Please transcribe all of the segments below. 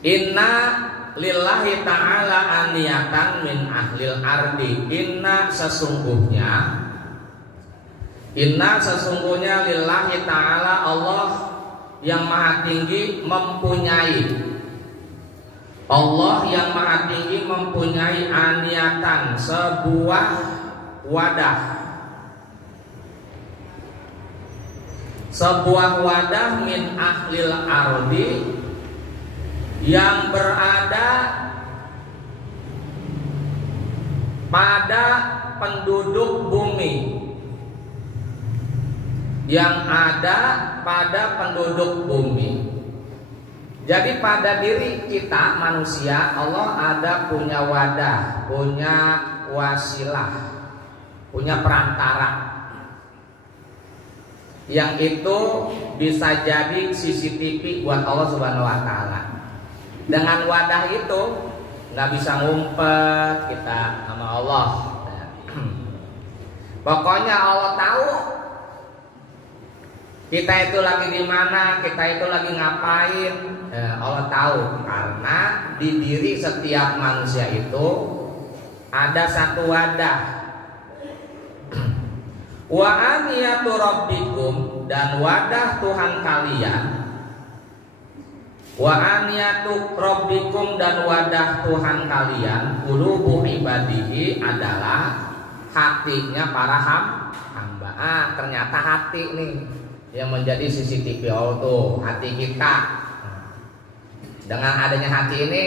Inna lillahi ta'ala aniyatan min ahlil ardi. Inna sesungguhnya lillahi ta'ala Allah yang maha tinggi mempunyai aniyatan sebuah wadah min ahlil ardi yang berada pada penduduk bumi, Jadi pada diri kita manusia Allah ada punya wadah, punya wasilah, punya perantara. Yang itu bisa jadi CCTV buat Allah Subhanahu wa taala. Dengan wadah itu nggak bisa ngumpet kita sama Allah. Pokoknya Allah tahu kita itu lagi di mana, kita itu lagi ngapain. Allah tahu karena di diri setiap manusia itu ada satu wadah. Wa aniyatu rabbikum, dan wadah Tuhan kalian. Wa aniyatu rabbikum, dan wadah Tuhan kalian, qulubu ibadihi, adalah hatinya para hamba. Ternyata hati nih yang menjadi CCTV Allah tuh, hati kita. Dengan adanya hati ini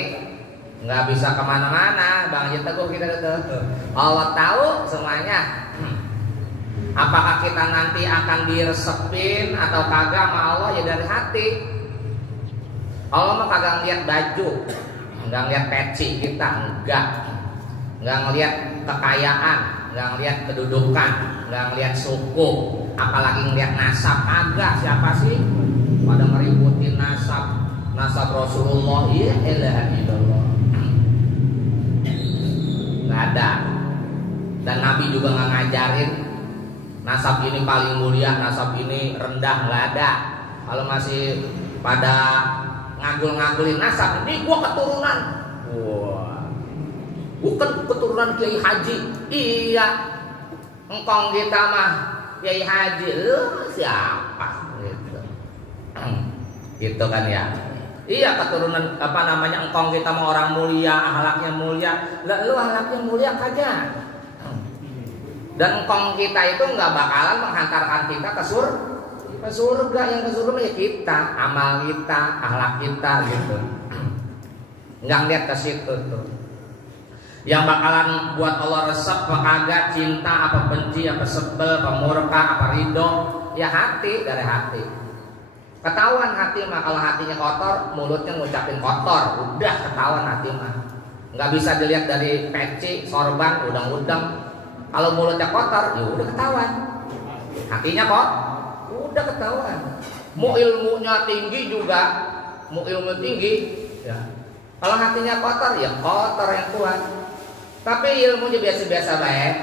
nggak bisa kemana-mana, Bang Haji Teguh kita tuh. Allah tahu semuanya. Apakah kita nanti akan diresepin atau kagak sama Allah ya dari hati. Allah mah kagak ngeliat baju, nggak ngeliat peci kita, nggak ngeliat kekayaan, nggak ngeliat kedudukan, nggak ngeliat suku, apalagi ngeliat nasab. Agak siapa sih pada ngeributin nasab Rasulullah, ya ilaha illallah, nggak ada. Dan Nabi juga nggak ngajarin nasab ini paling mulia, nasab ini rendah, nggak ada. Kalau masih pada ngagul-ngagulin nasab, ini gua keturunan, bukan keturunan Kiai Haji. Iya, engkong kita mah Kiai Haji, siapa gitu. Gitu kan ya. Iya, keturunan engkong kita mah orang mulia, akhlaknya mulia. Lah lu akhlaknya mulia kagak. Dan engkong kita itu nggak bakalan menghantarkan kita ke surga. Yang ke surga ya kita, amal kita, akhlak kita gitu. Nggak lihat ke situ tuh. Yang bakalan buat Allah resep apa kagak, cinta apa benci, apa sebel, apa murka, apa ridho, ya hati, dari hati. Ketahuan hati mah, kalau hatinya kotor, mulutnya ngucapin kotor, udah ketahuan hati mah. Nggak bisa dilihat dari peci, sorban, udang-udang. Kalau mulutnya kotor, ya udah ketahuan. Hatinya kok, udah ketahuan. Mau ilmunya tinggi juga, ya. Kalau hatinya kotor, ya kotor yang kuat. Tapi ilmunya biasa-biasa baik,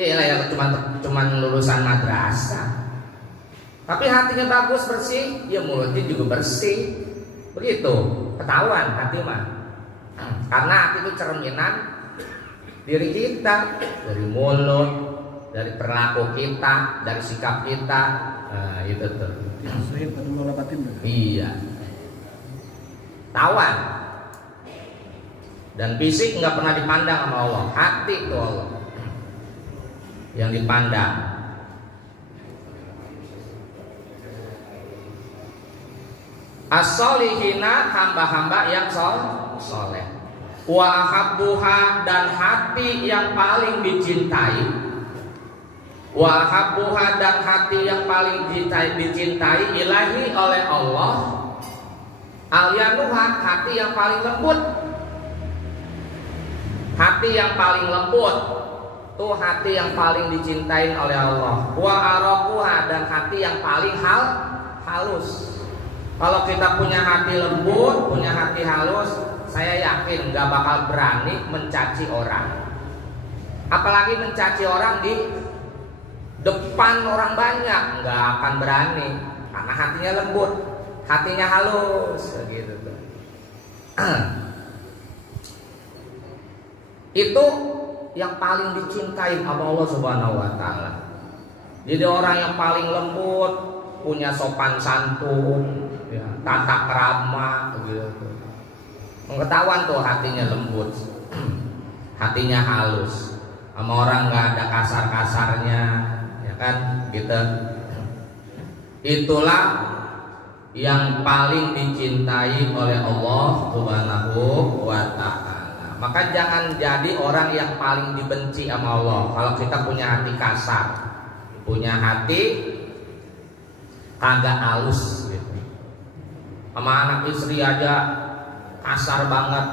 ya cuman lulusan madrasah. Tapi hatinya bagus, bersih, ya mulutnya juga bersih. Begitu, ketahuan hati mah. Karena hati itu cerminan diri kita, dari mulut, dari perilaku kita, dari sikap kita. Nah, itu tuh. Iya. Tawan. Dan fisik nggak pernah dipandang sama Allah, hati itu Allah yang dipandang. As-solihina, hamba-hamba yang soleh. Wa ahabbuha, dan hati yang paling dicintai. Wa ahabbuha, dan hati yang paling dicintai ilahi oleh Allah. Alyanuha, hati yang paling lembut. Hati yang paling lembut tuh hati yang paling dicintai oleh Allah. Wa araquha, dan hati yang paling halus. Kalau kita punya hati lembut, punya hati halus, saya yakin gak bakal berani mencaci orang. Apalagi mencaci orang di depan orang banyak nggak akan berani karena hatinya lembut, hatinya halus gitu tuh. Itu yang paling dicintai sama Allah Subhanahu wa taala. Jadi orang yang paling lembut, punya sopan santun, ya, tata krama gitu. Ketahuan tuh hatinya lembut, hatinya halus, sama orang nggak ada kasar-kasarnya, ya kan, gitu. Itulah yang paling dicintai oleh Allah Subhanahu wa ta'ala. Maka jangan jadi orang yang paling dibenci sama Allah. Kalau kita punya hati kasar, punya hati kagak halus gitu. Sama anak istri aja kasar banget,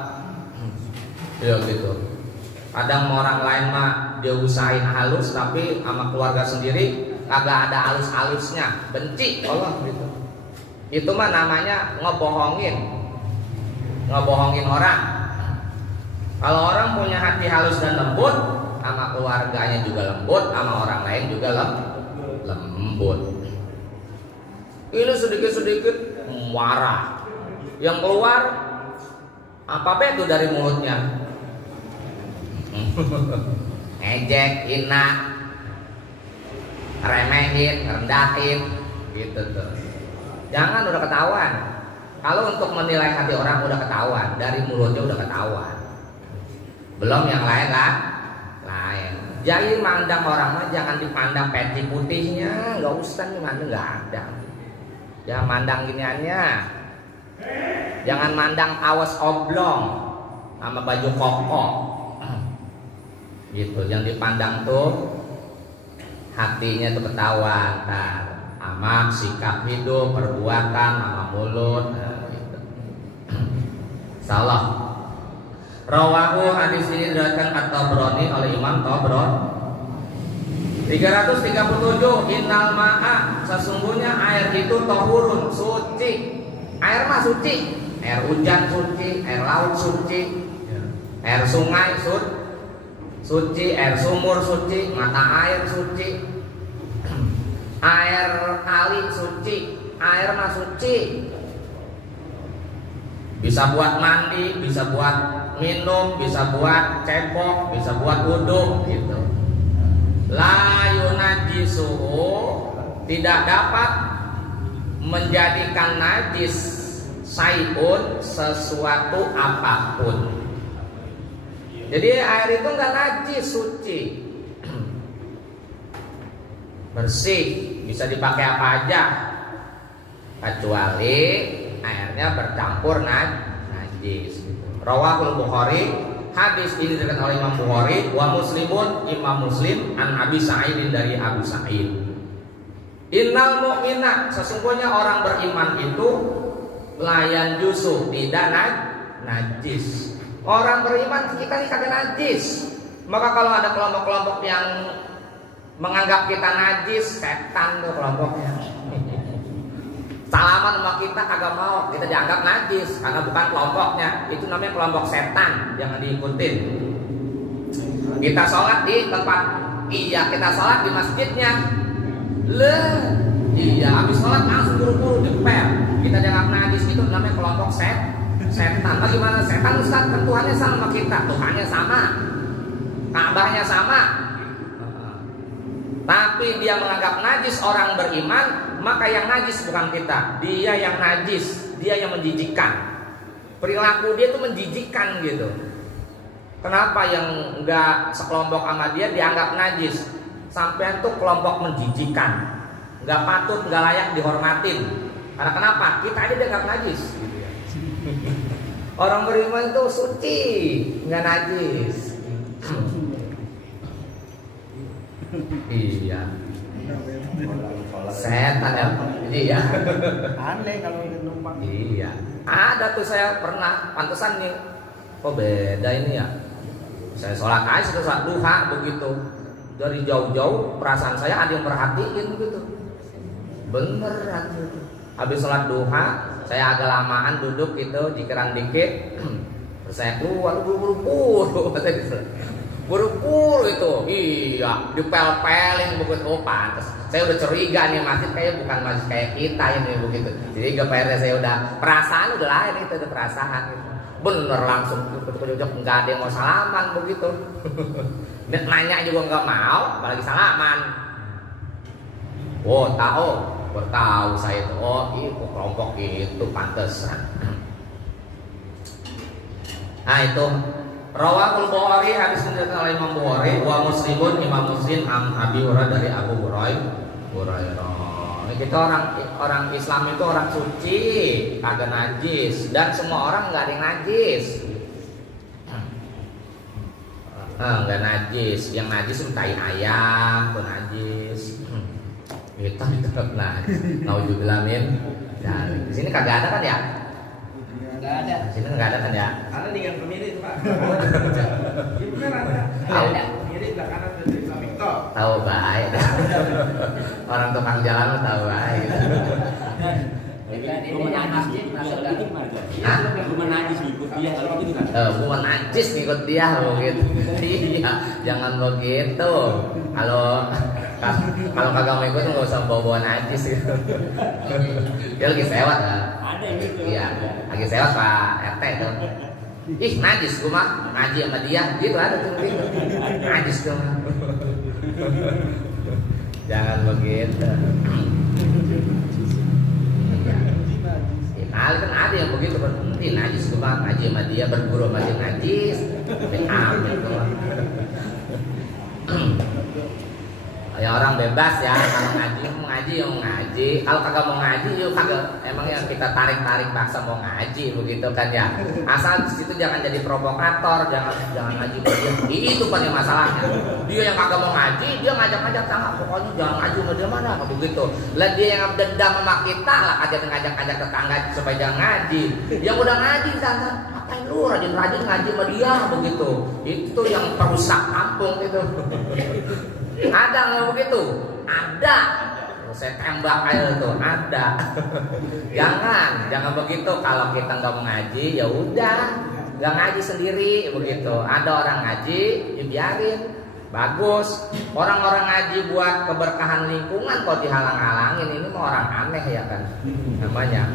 ya gitu. Kadang orang lain mah dia usahain halus, tapi sama keluarga sendiri kagak ada halus-halusnya, benci Allah gitu. Itu mah namanya ngebohongin orang. Kalau orang punya hati halus dan lembut, sama keluarganya juga lembut, sama orang lain juga lembut. Ini sedikit-sedikit marah, yang keluar apa itu dari mulutnya? Ejek, hina, remehin, rendahin, gitu tuh. Jangan, udah ketahuan. Kalau untuk menilai hati orang udah ketahuan, dari mulutnya udah ketahuan. Belum yang lain lah, lain. Jadi mandang orang mah jangan dipandang peci putihnya, nggak usah nih mandang, nggak ada. Jangan mandang giniannya, jangan mandang kaos oblong sama baju koko, gitu. Yang dipandang tuh hatinya tuh ketahuan, sama sikap hidup, perbuatan, sama mulut, gitu. Salah. Rawahu, hadis ini diriwayatkan At-Tabrani oleh Imam Tabrani. 337, innal ma'a, sesungguhnya air itu tahurun, suci. Air mah suci, air hujan suci, air laut suci, air sungai suci, air sumur suci, mata air suci, air kali suci, air mah suci. Bisa buat mandi, bisa buat minum, bisa buat cebok, bisa buat wudhu gitu. La yunajisuhu, tidak dapat menjadikan najis sayun, sesuatu apapun. Jadi air itu enggak najis, suci, bersih, bisa dipakai apa aja, kecuali airnya bercampur najis. Rawahul Bukhari, hadis ini diriwayatkan oleh Imam Bukhari, wa Muslimun, Imam Muslim, an Abi Sa'id, dari Abu Sa'id. Innal mu'mina, sesungguhnya orang beriman itu layan jusu, tidak najis. Orang beriman kita ini kagak najis. Maka kalau ada kelompok-kelompok yang menganggap kita najis, setan tuh kelompoknya. Salaman sama kita kagak mau, kita dianggap najis karena bukan kelompoknya. Itu namanya kelompok setan, jangan diikutin. Kita sholat di tempat, iya kita sholat di masjidnya. Iya habis sholat langsung buru-buru dipel. Kita dianggap najis, itu namanya kelompok setan. Bagaimana setan Ustaz? Kan Tuhannya sama kita, Tuhannya sama, Ka'bahnya sama. Tapi dia menganggap najis orang beriman, maka yang najis bukan kita, dia yang najis, dia yang menjijikkan. Perilaku dia itu menjijikkan gitu. Kenapa yang enggak sekelompok sama dia dianggap najis? Sampai itu kelompok menjijikkan, enggak patut, enggak layak dihormatin. Karena kenapa? Kita aja dianggap najis. Orang beriman itu suci, enggak najis. Iya. Setan ya. Iya. Aneh kalau numpang. Iya. Ada tuh saya pernah, pantesan nih. Kok beda ini ya? Saya sholat aja, sudah sholat duha begitu. Dari jauh-jauh perasaan saya ada yang perhatiin gitu. Beneran gitu. Habis sholat duha, saya agak lamaan duduk gitu, jikeran dikit. Terus saya keluar buru-buru. buru-buru itu. Iya, dipel-pelin begitu. Oh pantas. Saya udah curiga nih masjid kayak bukan masjid kayak kita ini begitu. Jadi Pak RT saya udah perasaan udah lain itu, udah perasaan gitu. Bener langsung nggak ada yang mau salaman begitu. Nanya juga nggak mau, apalagi salaman. Oh tahu saya itu. Oh itu kelompok itu pantesan. Nah itu Rawahul Bukhari, hadis diriwayatkan oleh Imam Bukhari, wa Muslimun, Imam Muslim, Abi Hurairah dari Abu Hurairah. Kita orang Islam itu orang suci, kagak najis, dan semua orang nggak ada yang najis. Nggak najis, yang najis itu tai ayam, itu najis. Kita tetap najis. Nauzubillah min. Nah, di sini kagak ada kan ya? Nggak ada. Di sini nggak ada kan ya? Ada dengan pemilik Pak. Ibu kan ada. Pemilik belakang dari Islamic Talk. Tahu baik. Orang tukang jalan lu tahu baik. Rumah najis masuk lagi mana? Hah? Rumah najis ikut dia kalau gitu kan? Rumah najis ngikut dia begitu. Iya, jangan begitu. Kalau kagak mau ikut nggak usah bawa najis gitu. Dia lagi sewat kan? Ada yang gitu. Iya, lagi sewat Pak RT tuh. Ih najis gua mah ngaji sama dia gitu ada tuh gitu. Najis tuh. Jangan begitu. Kali kan ada yang begitu berhenti najis gua mah ngaji sama dia berguru sama dia najis. Amin tuh. Ya orang bebas ya, kalau ngaji mau ngaji ya mau ngaji, kalau kagak mau ngaji yuk kagak, emang yang kita tarik paksa mau ngaji begitu kan ya. Asal di situ jangan jadi provokator, jangan ngaji dia. Itu kan yang masalahnya. Dia yang kagak mau ngaji, dia ngajak sama, pokoknya jangan ngaji sama dia mana begitu. Lah dia yang dendam sama kita lah ngajak tetangga supaya jangan ngaji. Yang udah ngaji sana, ngapain lu rajin ngaji sama dia begitu. Itu yang perusak kampung itu. Ada nggak begitu? Ada. Saya tembak aja itu. Ada. Jangan begitu. Kalau kita nggak mau ngaji, ya udah, nggak ngaji sendiri begitu. Ada orang ngaji, ya biarin. Bagus. Orang-orang ngaji buat keberkahan lingkungan kok dihalang-halangin. Ini mah orang aneh ya kan, namanya.